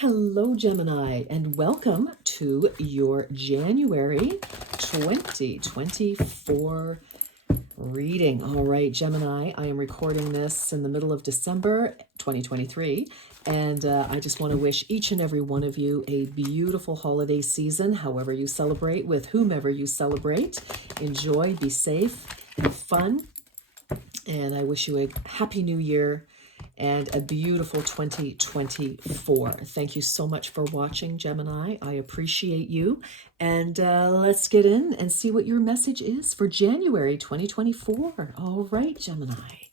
Hello, Gemini, and welcome to your January 2024 reading. All right, Gemini, I am recording this in the middle of December 2023, and I just want to wish each and every one of you a beautiful holiday season, however you celebrate, with whomever you celebrate. Enjoy, be safe, have fun, and I wish you a happy new year and a beautiful 2024. Thank you so much for watching, Gemini. I appreciate you. And let's get in and see what your message is for January 2024. All right, Gemini.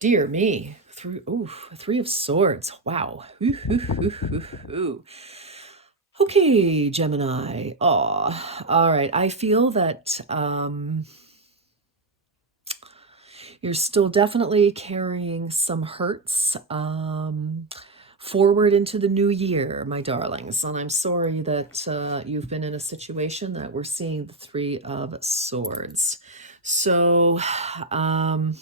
Dear me. Three of Swords. Wow. Ooh, ooh, ooh, ooh, ooh. Okay, Gemini. Oh, all right. I feel that you're still definitely carrying some hurts forward into the new year, my darlings. And I'm sorry that you've been in a situation that we're seeing the Three of Swords. So, yeah,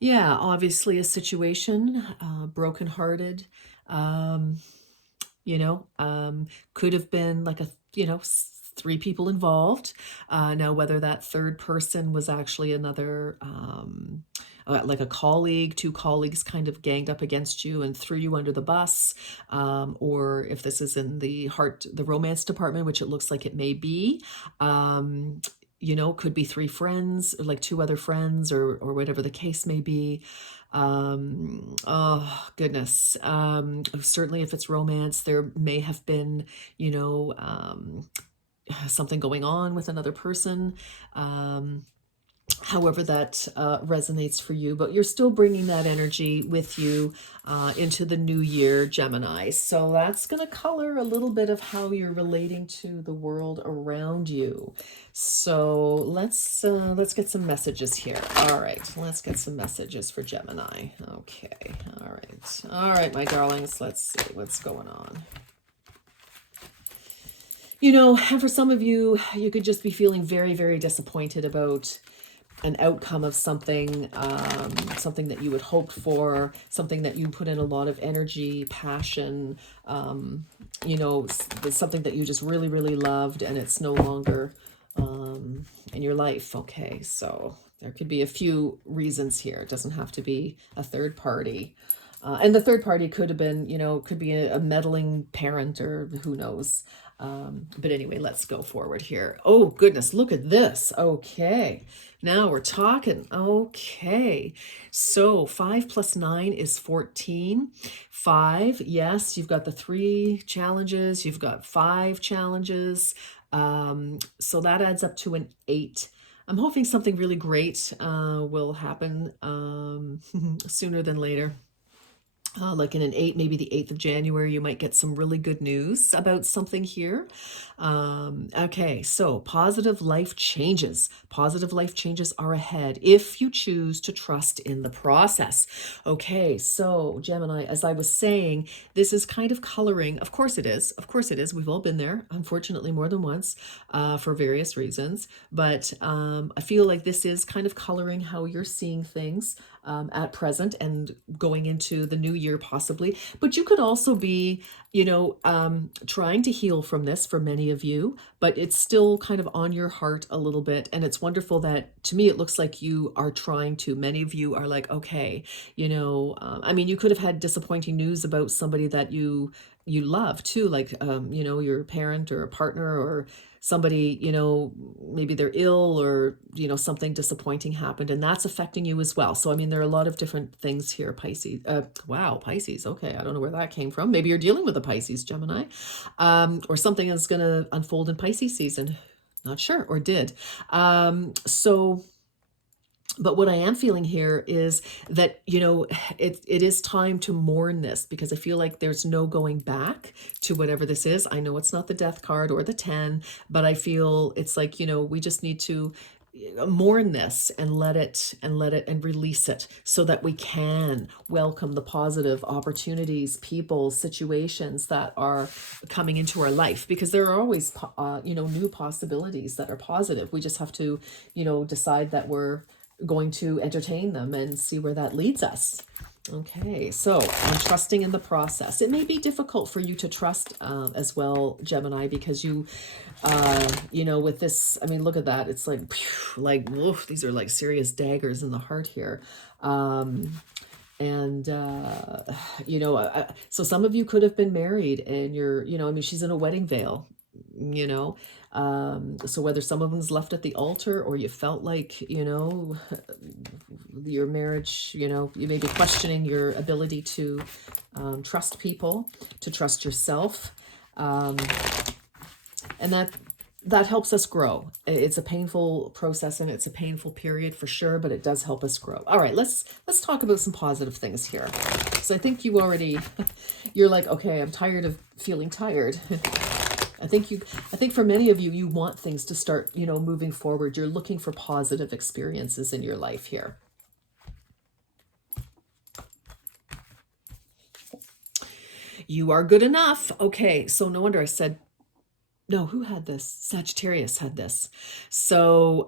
obviously a situation, brokenhearted, could have been like three people involved. Now, whether that third person was actually another, like a colleague, two colleagues kind of ganged up against you and threw you under the bus, or if this is in the romance department, which it looks like it may be, could be three friends, or like two other friends, or whatever the case may be. Oh goodness. Certainly if it's romance, there may have been, something going on with another person. However that resonates for you, but you're still bringing that energy with you into the new year, Gemini. So that's going to color a little bit of how you're relating to the world around you. So let's get some messages here. All right, let's get some messages for Gemini. Okay, all right, my darlings. Let's see what's going on. And for some of you, you could just be feeling very, very disappointed about an outcome of something, something that you had hoped for, something that you put in a lot of energy, passion, something that you just really, really loved, and it's no longer in your life. Okay, so there could be a few reasons here. It doesn't have to be a third party. And the third party could have been, could be a meddling parent, or who knows. But anyway, let's go forward here. Oh, goodness, look at this. Okay, now we're talking. Okay, so 5 plus 9 is 14. 5, yes, you've got the 3 challenges. You've got 5 challenges. So that adds up to an 8. I'm hoping something really great will happen sooner than later. Like in an 8, maybe the 8th of January, you might get some really good news about something here. Okay, so positive life changes. Positive life changes are ahead if you choose to trust in the process. Okay, so Gemini, as I was saying, this is kind of coloring. Of course it is. Of course it is. We've all been there, unfortunately, more than once for various reasons. But I feel like this is kind of coloring how you're seeing things at present and going into the new year possibly. But you could also be, trying to heal from this for many of you, but it's still kind of on your heart a little bit. And it's wonderful that, to me, it looks like you are trying to. Many of you are like, okay, you could have had disappointing news about somebody that you love too, like, your parent or a partner or somebody, maybe they're ill, or, something disappointing happened, and that's affecting you as well. So, there are a lot of different things here, Pisces. Wow, Pisces. Okay, I don't know where that came from. Maybe you're dealing with a Pisces, Gemini, or something is going to unfold in Pisces season. Not sure, or did. But what I am feeling here is that, it is time to mourn this, because I feel like there's no going back to whatever this is. I know it's not the death card or the 10, but I feel it's like, we just need to mourn this and let it and release it, so that we can welcome the positive opportunities, people, situations that are coming into our life, because there are always new possibilities that are positive. We just have to decide that we're going to entertain them and see where that leads us. Okay, so I'm trusting in the process. It may be difficult for you to trust as well, Gemini, because you know, with this, I mean, look at that. It's like, phew, like, woof, these are like serious daggers in the heart here. Um, and you know, so some of you could have been married and you're, you know, I mean, she's in a wedding veil, you know. So whether some of them's left at the altar or you felt like, you know, your marriage, you know, you may be questioning your ability to trust people, to trust yourself. Um, and that helps us grow. It's a painful process and it's a painful period for sure, but it does help us grow. All right, let's talk about some positive things here. So I think you already, you're like, okay, I'm tired of feeling tired. I think for many of you, you want things to start, you know, moving forward. You're looking for positive experiences in your life here. You are good enough. Okay, so no wonder I said, no, who had this? Sagittarius had this. So,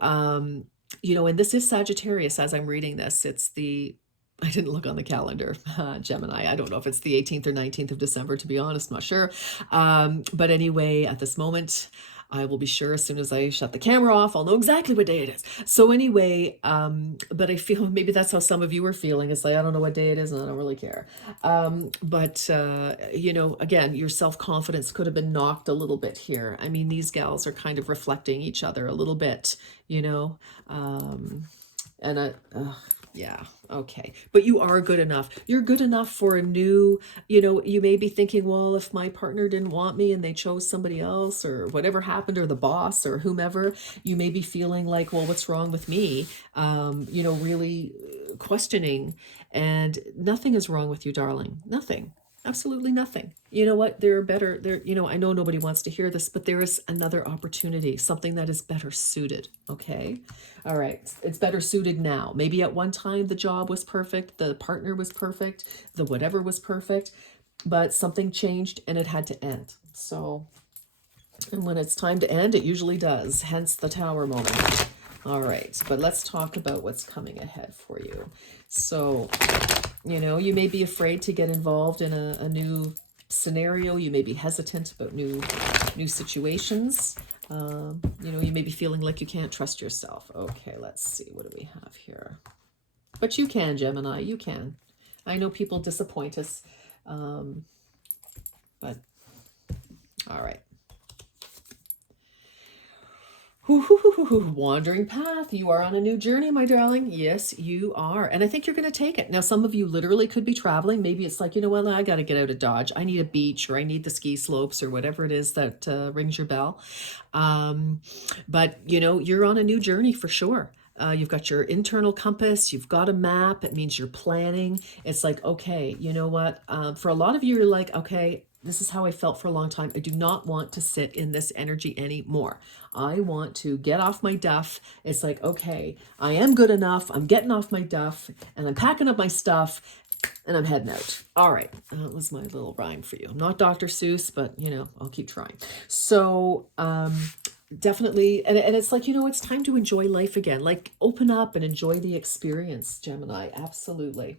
you know, and this is Sagittarius as I'm reading this. It's the, I didn't look on the calendar, Gemini. I don't know if it's the 18th or 19th of December, to be honest, I'm not sure. But anyway, at this moment, I will be sure as soon as I shut the camera off, I'll know exactly what day it is. So anyway, but I feel maybe that's how some of you are feeling. It's like, I don't know what day it is and I don't really care. But you know, again, your self-confidence could have been knocked a little bit here. I mean, these gals are kind of reflecting each other a little bit, you know. And yeah, okay. But you are good enough. You're good enough for a new, you know, you may be thinking, well, if my partner didn't want me and they chose somebody else or whatever happened, or the boss or whomever, you may be feeling like, well, what's wrong with me? You know, really questioning. And nothing is wrong with you, darling. Nothing. Absolutely nothing. You know what? You know, I know nobody wants to hear this, but there is another opportunity, something that is better suited. Okay. All right. It's better suited now. Maybe at one time the job was perfect, the partner was perfect, the whatever was perfect, but something changed and it had to end. So, and when it's time to end, it usually does, hence the tower moment. All right. But let's talk about what's coming ahead for you. So, you know, you may be afraid to get involved in a new scenario. You may be hesitant about new situations. You know, you may be feeling like you can't trust yourself. Okay, let's see. What do we have here? But you can, Gemini. You can. I know people disappoint us. But all right. Wandering path. You are on a new journey, my darling. Yes, you are. And I think you're going to take it. Now, some of you literally could be traveling. Maybe it's like, you know what, I got to get out of Dodge. I need a beach or I need the ski slopes or whatever it is that rings your bell. But, you know, you're on a new journey for sure. You've got your internal compass, you've got a map. It means you're planning. It's like, okay, you know what? For a lot of you, you're like, okay, this is how I felt for a long time. I do not want to sit in this energy anymore. I want to get off my duff. It's like, okay, I am good enough. I'm getting off my duff and I'm packing up my stuff and I'm heading out. All right. That was my little rhyme for you. I'm not Dr. Seuss, but you know, I'll keep trying. So, definitely. And it's like, you know, it's time to enjoy life again. Like open up and enjoy the experience, Gemini. Absolutely.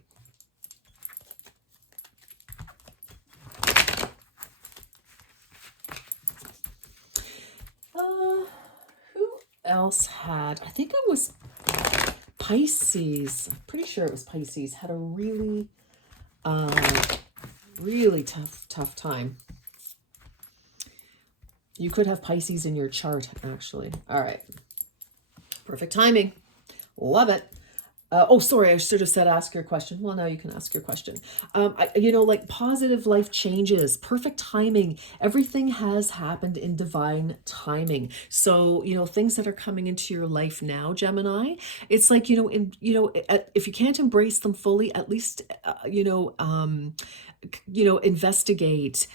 Who else had, I think it was Pisces. I'm pretty sure it was Pisces. Had a really, really tough time. You could have Pisces in your chart, actually. All right. Perfect timing. Love it. Oh, sorry, I should have said ask your question. Well, now you can ask your question. You know, like positive life changes, perfect timing. Everything has happened in divine timing. So, you know, things that are coming into your life now, Gemini, it's like, if you can't embrace them fully, at least, investigate,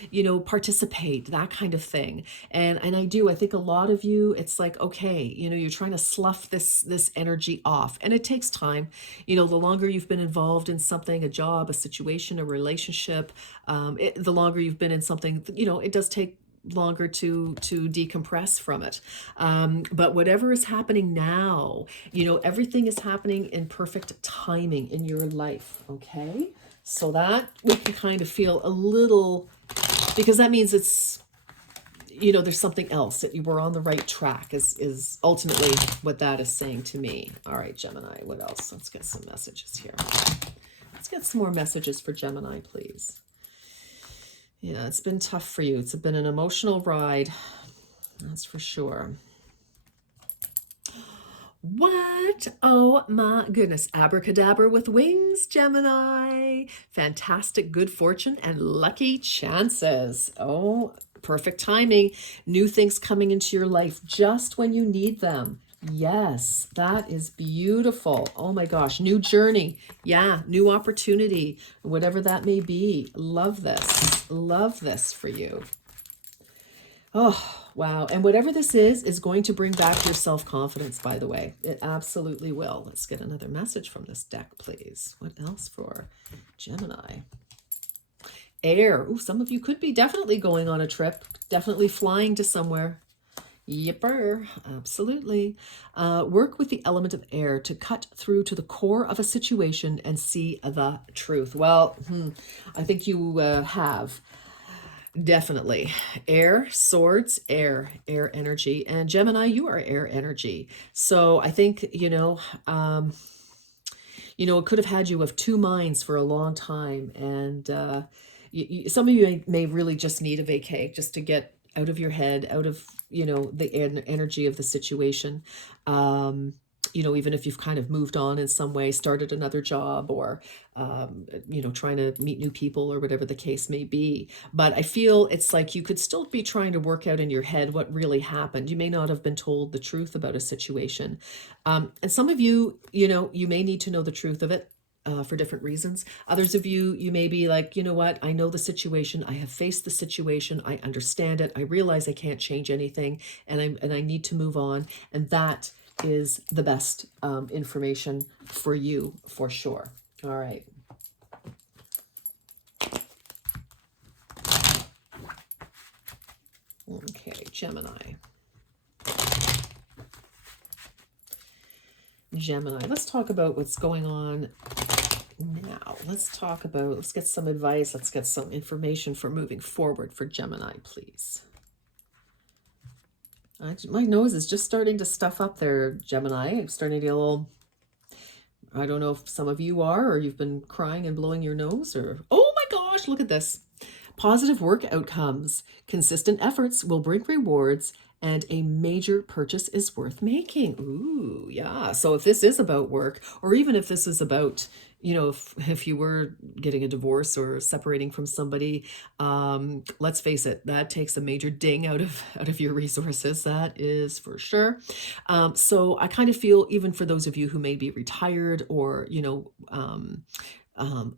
participate, that kind of thing. And I think a lot of you, it's like, okay, you're trying to slough this energy off, and it takes time. The longer you've been involved in something, a job, a situation, a relationship, the longer you've been in something, it does take longer to decompress from it. But whatever is happening now, everything is happening in perfect timing in your life. Okay. So that we can kind of feel a little, because that means it's, there's something else, that you were on the right track is ultimately what that is saying to me. All right, Gemini, what else? Let's get some messages here. Let's get some more messages for Gemini, please. Yeah, it's been tough for you. It's been an emotional ride. That's for sure. What? Oh my goodness. Abracadabra with wings, Gemini. Fantastic good fortune and lucky chances. Oh, perfect timing. New things coming into your life just when you need them. Yes, that is beautiful. Oh my gosh. New journey. Yeah, new opportunity, whatever that may be. Love this. Love this for you. Oh, wow. And whatever this is going to bring back your self-confidence, by the way. It absolutely will. Let's get another message from this deck, please. What else for Gemini? Air. Ooh, some of you could be definitely going on a trip, definitely flying to somewhere. Yipper, absolutely. Work with the element of air to cut through to the core of a situation and see the truth. Well, I think you have. Definitely. Air, swords, air energy. And Gemini, you are air energy. So I think, it could have had you of two minds for a long time. And some of you may really just need a vacay just to get out of your head, out of, the energy of the situation. Even if you've kind of moved on in some way, started another job, or, trying to meet new people or whatever the case may be. But I feel it's like you could still be trying to work out in your head what really happened. You may not have been told the truth about a situation. And some of you, you may need to know the truth of it. For different reasons. Others of you, you may be like, you know what? I know the situation. I have faced the situation. I understand it. I realize I can't change anything, and I need to move on. And that is the best information for you, for sure. All right. Okay, Gemini. Gemini, let's talk about what's going on now. Let's get some advice. Let's get some information for moving forward for Gemini, please. My nose is just starting to stuff up there, Gemini. I'm starting to get a little, I don't know if some of you are, or you've been crying and blowing your nose, or, oh my gosh, look at this. Positive work outcomes. Consistent efforts will bring rewards, and a major purchase is worth making. Ooh, yeah. So if this is about work, or even if this is about, if you were getting a divorce or separating from somebody, let's face it, that takes a major ding out of your resources. That is for sure. So I kind of feel, even for those of you who may be retired, or,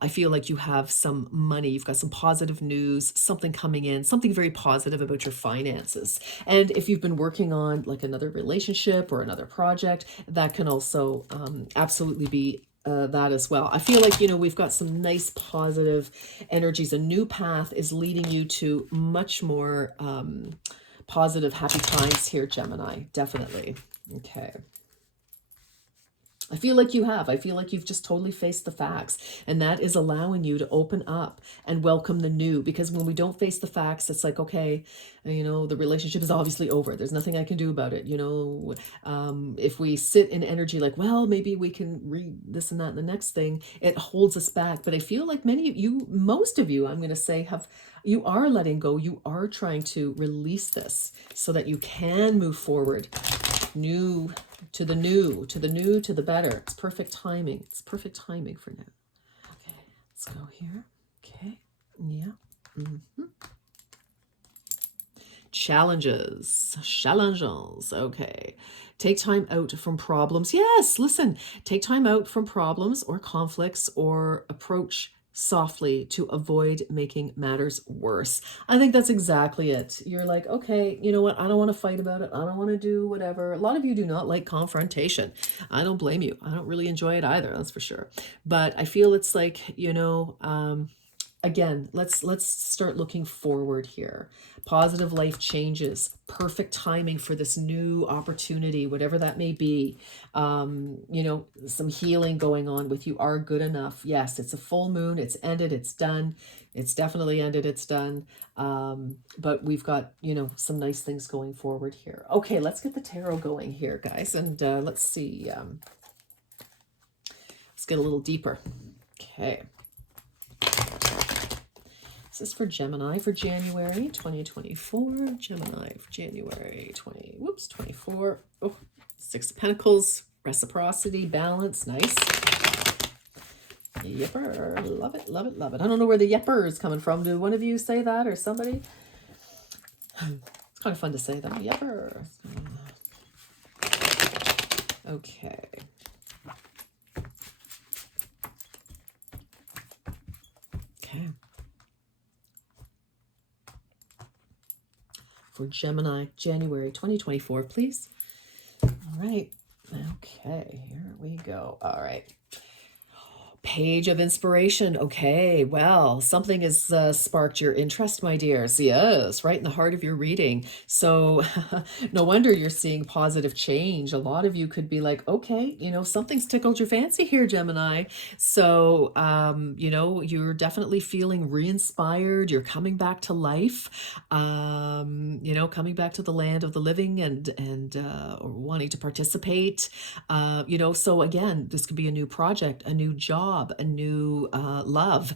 I feel like you have some money, you've got some positive news, something coming in, something very positive about your finances. And if you've been working on like another relationship or another project, that can also absolutely be that as well. I feel like, we've got some nice positive energies. A new path is leading you to much more positive, happy times here, Gemini. Definitely. Okay. I feel like you have. I feel like you've just totally faced the facts, and that is allowing you to open up and welcome the new. Because when we don't face the facts, it's like, okay, the relationship is obviously over. There's nothing I can do about it. If we sit in energy like, well, maybe we can read this and that and the next thing, it holds us back. But I feel like most of you, I'm going to say, you are letting go. You are trying to release this so that you can move forward. New to the better. It's perfect timing. It's perfect timing for now. Okay, let's go here. Okay, yeah. Challenges. Okay. Take time out from problems. Yes, listen. Take time out from problems or conflicts, or approach softly to avoid making matters worse. I think that's exactly it. You're like, okay, you know what? I don't want to fight about it. I don't want to do whatever. A lot of you do not like confrontation. I don't blame you. I don't really enjoy it either, that's for sure. But I feel it's like, again, let's start looking forward here. Positive life changes, perfect timing for this new opportunity, whatever that may be. Some healing going on with You Are Good Enough. Yes, it's a full moon. It's ended. It's done. It's definitely ended. It's done. But we've got, some nice things going forward here. Okay, let's get the tarot going here, guys. And let's see. Let's get a little deeper. Okay. This is for Gemini for January 2024. Gemini for January 24. Oh, Six of Pentacles, reciprocity, balance, nice. Yepper, love it, love it, love it. I don't know where the yepper is coming from. Do one of you say that or somebody? It's kind of fun to say that. Yepper. Okay. Okay. For Gemini, January 2024, please. All right. Okay, here we go. All right. Page of Inspiration. Okay, well, something has sparked your interest, my dears. Yes, right in the heart of your reading. So no wonder you're seeing positive change. A lot of you could be like, okay, something's tickled your fancy here, Gemini. So, you're definitely feeling re-inspired. You're coming back to life, coming back to the land of the living and wanting to participate. So again, this could be a new project, a new job, a new love.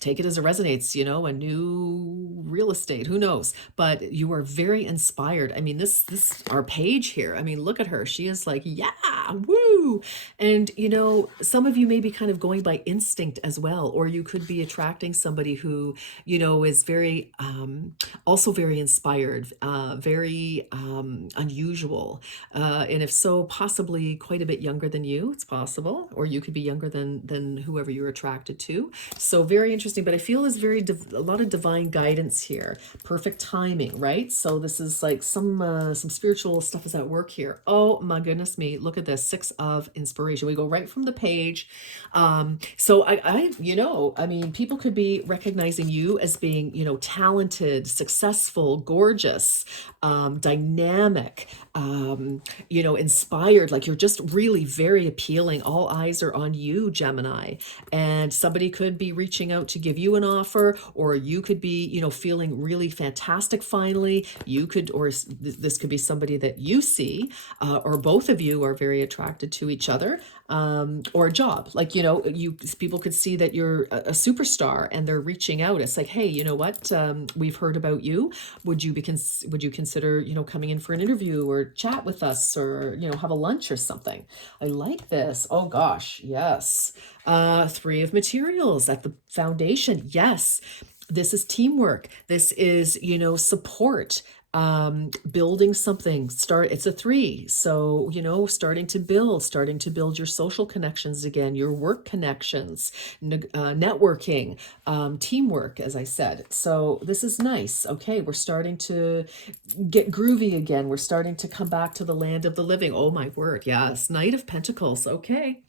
Take it as it resonates, a new real estate, who knows? But you are very inspired. I mean, this our page here. I mean, look at her. She is like, yeah, woo. And, some of you may be kind of going by instinct as well, or you could be attracting somebody who, is very, also very inspired, very unusual. And if so, possibly quite a bit younger than you, it's possible, or you could be younger than whoever you're attracted to. So very interesting, but I feel there's a lot of divine guidance here. Perfect timing, right? So this is like some spiritual stuff is at work here. Oh my goodness me, look at this, Six of Inspiration. We go right from the page. So I mean, people could be recognizing you as being, talented, successful, gorgeous, dynamic, inspired, like you're just really very appealing. All eyes are on you, Gemini. And somebody could be reaching out to give you an offer, or you could be, feeling really fantastic finally. You could, or this could be somebody that you see, or both of you are very attracted to each other, or a job. Like, people could see that you're a superstar and they're reaching out. It's like, hey, you know what? We've heard about you. Would you consider, coming in for an interview or chat with us, or, have a lunch or something? I like this. Oh gosh. Yes. Three of Materials at the foundation. Yes. This is teamwork. This is, support, building something. It's a three. So, starting to build your social connections again, your work connections, networking, teamwork, as I said. So this is nice. Okay. We're starting to get groovy again. We're starting to come back to the land of the living. Oh my word. Yes. Knight of Pentacles. Okay.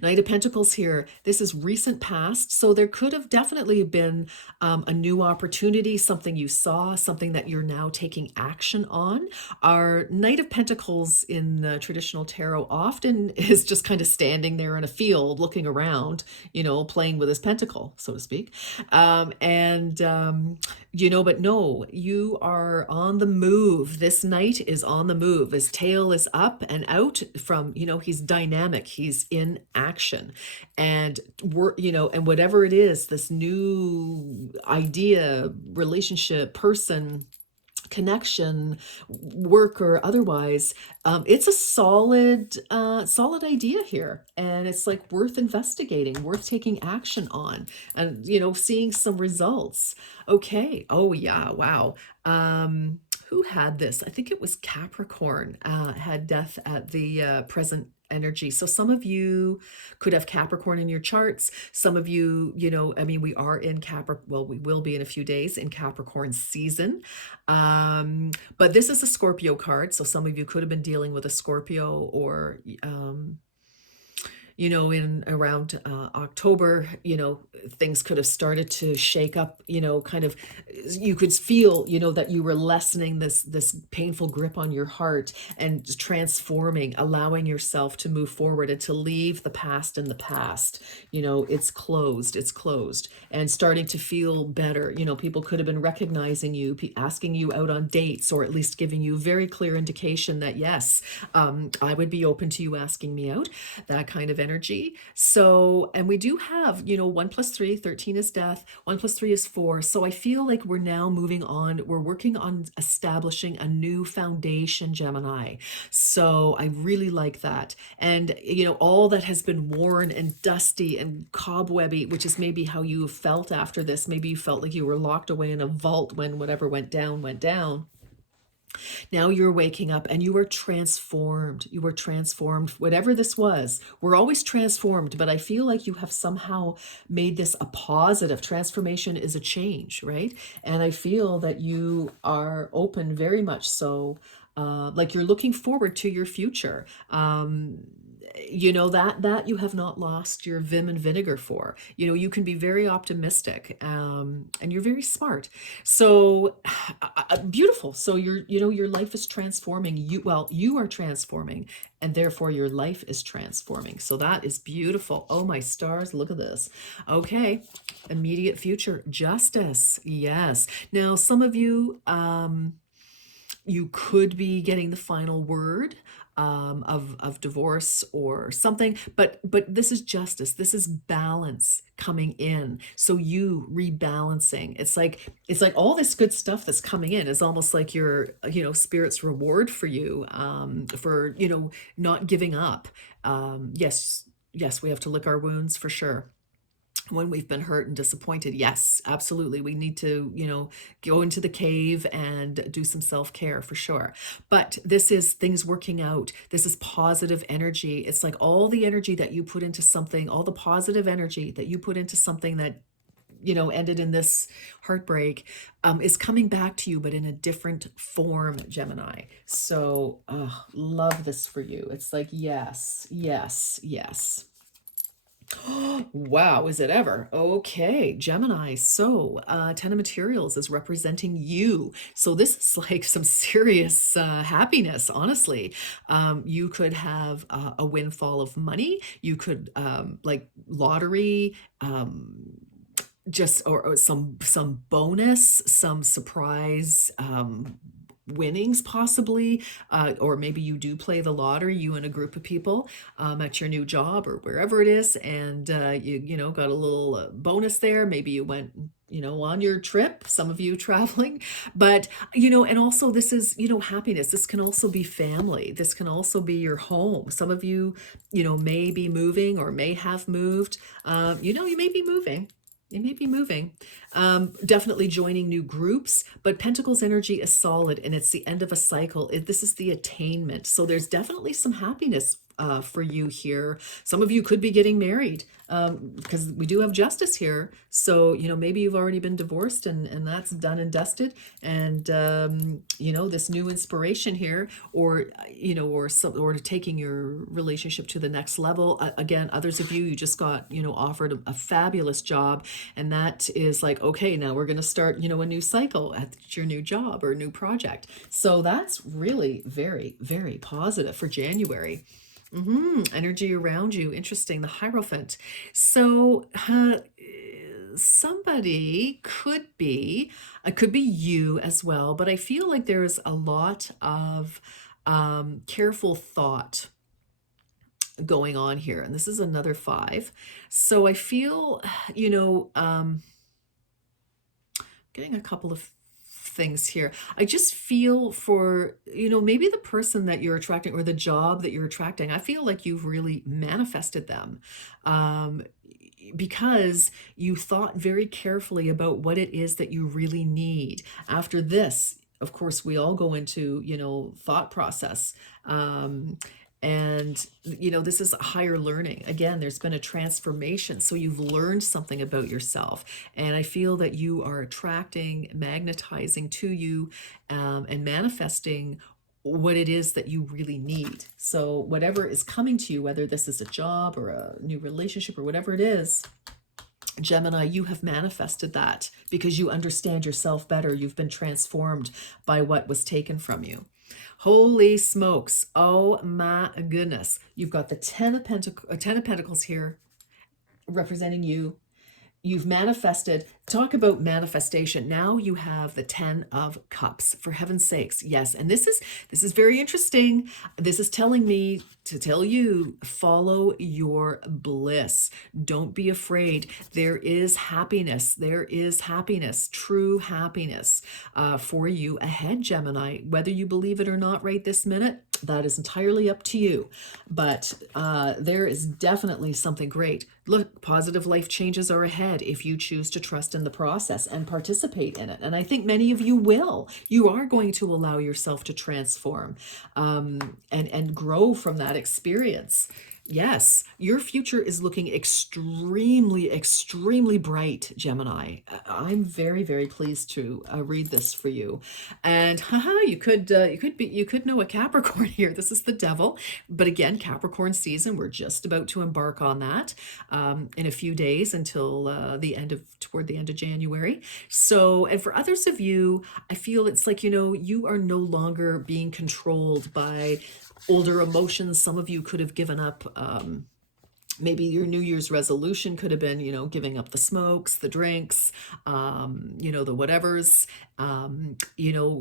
Knight of Pentacles here. This is recent past. So there could have definitely been a new opportunity, something you saw, something that you're now taking action on. Our Knight of Pentacles in the traditional tarot often is just kind of standing there in a field looking around, playing with his pentacle, so to speak. But no, you are on the move. This knight is on the move. His tail is up and out from, he's dynamic. He's in action. And and whatever it is, this new idea, relationship, person, connection, work or otherwise, it's a solid idea here, and it's like worth investigating, worth taking action on, and seeing some results. Okay. Oh yeah. Wow. Who had this? I think it was Capricorn, had death at the present energy. So some of you could have Capricorn in your charts. Some of you, we are in we will be in a few days in Capricorn season. But this is a Scorpio card. So some of you could have been dealing with a Scorpio, or, in around October, things could have started to shake up, kind of, you could feel, that you were lessening this painful grip on your heart and transforming, allowing yourself to move forward and to leave the past in the past. It's closed and starting to feel better. People could have been recognizing you, asking you out on dates, or at least giving you very clear indication that yes, I would be open to you asking me out, that kind of energy. So, and we do have, 1 plus 3, 13 is death, 1 plus 3 is 4. So I feel like we're now moving on. We're working on establishing a new foundation, Gemini. So I really like that. And, all that has been worn and dusty and cobwebby, which is maybe how you felt after this. Maybe you felt like you were locked away in a vault when whatever went down, went down. Now you're waking up and you are transformed. You were transformed. Whatever this was, we're always transformed, but I feel like you have somehow made this a positive. Transformation is a change, right? And I feel that you are open, very much so, like you're looking forward to your future. That you have not lost your vim and vinegar for. You can be very optimistic, and you're very smart. So beautiful. So your life is transforming. You are transforming, and therefore your life is transforming. So that is beautiful. Oh my stars, look at this. Okay, immediate future, justice. Yes. Now some of you, you could be getting the final word, of divorce or something, but this is justice. This is balance coming in. So you rebalancing. It's like all this good stuff that's coming in is almost like your, spirit's reward for you, for, not giving up. Yes, we have to lick our wounds for sure when we've been hurt and disappointed. Yes, absolutely. We need to, go into the cave and do some self-care for sure. But this is things working out. This is positive energy. It's like all the energy that you put into something, all the positive energy that you put into something that, ended in this heartbreak, is coming back to you, but in a different form, Gemini. So, love this for you. It's like, yes, yes, yes. Wow, is it ever? Okay, Gemini. So, Ten of Materials is representing you. So this is like some serious happiness, honestly. You could have a windfall of money. You could, like lottery, just or some bonus, some surprise, winnings possibly, or maybe you do play the lottery, you and a group of people, at your new job or wherever it is, and you got a little bonus there. Maybe you went, on your trip, some of you traveling, but and also this is, happiness. This can also be family. This can also be your home. Some of you, may be moving or may have moved. You may be moving. You may be moving, definitely joining new groups, but Pentacles energy is solid and it's the end of a cycle. This is the attainment. So there's definitely some happiness for you here. Some of you could be getting married, because we do have justice here. So, maybe you've already been divorced and that's done and dusted. And, this new inspiration here, or, or taking your relationship to the next level. Again, others of you, you just got, offered a fabulous job. And that is like, okay, now we're going to start, a new cycle at your new job or new project. So that's really very, very positive for January. Energy around you. Interesting. The Hierophant. So, somebody could be, it could be you as well, but I feel like there's a lot of careful thought going on here. And this is another 5. So I feel, getting a couple of things here. I just feel for, maybe the person that you're attracting or the job that you're attracting, I feel like you've really manifested them, because you thought very carefully about what it is that you really need. After this, of course, we all go into, thought process. And, this is higher learning. Again, there's been a transformation. So you've learned something about yourself. And I feel that you are attracting, magnetizing to you, and manifesting what it is that you really need. So whatever is coming to you, whether this is a job or a new relationship or whatever it is, Gemini, you have manifested that because you understand yourself better. You've been transformed by what was taken from you. Holy smokes. Oh my goodness. You've got the Ten of Pentacles here representing you. You've manifested. Talk about manifestation. Now you have the 10 of Cups, for heaven's sakes. Yes. And this is very interesting. This is telling me to tell you, follow your bliss. Don't be afraid. There is happiness. There is happiness, true happiness for you ahead, Gemini. Whether you believe it or not right this minute, that is entirely up to you. But there is definitely something great. Look, positive life changes are ahead if you choose to trust in the process and participate in it. And I think many of you will. You are going to allow yourself to transform and grow from that experience. Yes, your future is looking extremely, extremely bright, Gemini. I'm very, very pleased to read this for you. And haha, you could know a Capricorn here. This is the devil, but again, Capricorn season. We're just about to embark on that in a few days until toward the end of January. So, and for others of you, I feel it's like, you are no longer being controlled by older emotions. Some of you could have given up. Maybe your New Year's resolution could have been, giving up the smokes, the drinks, the whatevers,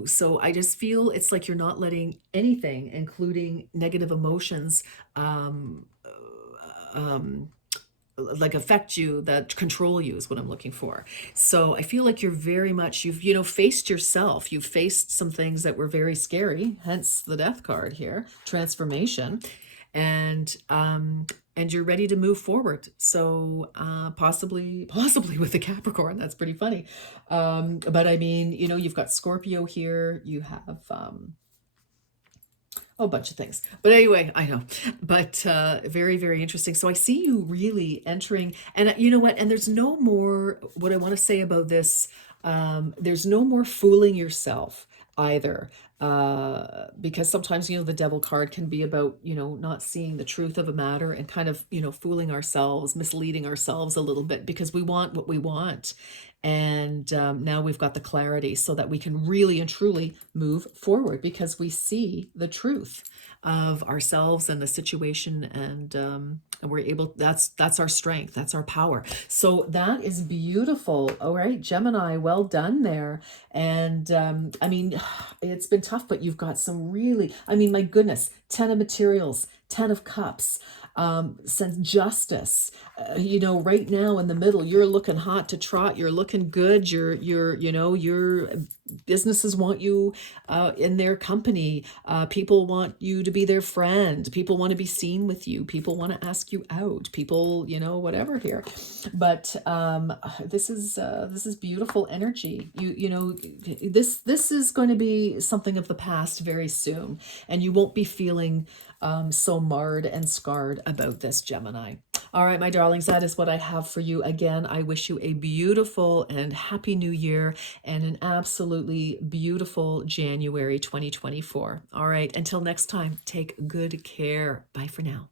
so I just feel it's like you're not letting anything, including negative emotions, like affect you, that control you is what I'm looking for. So I feel like you're very much, you've faced yourself. You've faced some things that were very scary, hence the Death card here, transformation. And you're ready to move forward. So possibly with the Capricorn, that's pretty funny. But I mean, you've got Scorpio here, you have a bunch of things. But anyway, I know. But very, very interesting. So I see you really entering, and you know what? And there's no more, what I want to say about this, there's no more fooling yourself either. Because sometimes, the devil card can be about, not seeing the truth of a matter and kind of, fooling ourselves, misleading ourselves a little bit because we want what we want. And now we've got the clarity so that we can really and truly move forward because we see the truth of ourselves and the situation, and we're able, that's our strength, that's our power. So that is beautiful. All right, Gemini, well done there. And I mean, it's been tough, but you've got some really, I mean, my goodness, 10 of Materials, 10 of Cups, sense justice, right now in the middle, you're looking hot to trot, you're looking good, your businesses want you in their company, people want you to be their friend, people want to be seen with you, people want to ask you out, people, whatever here. But this is beautiful energy. This is going to be something of the past very soon, and you won't be feeling so marred and scarred about this, Gemini. All right, my darlings, that is what I have for you. Again, I wish you a beautiful and happy new year and an absolutely beautiful January 2024. All right, until next time, take good care. Bye for now.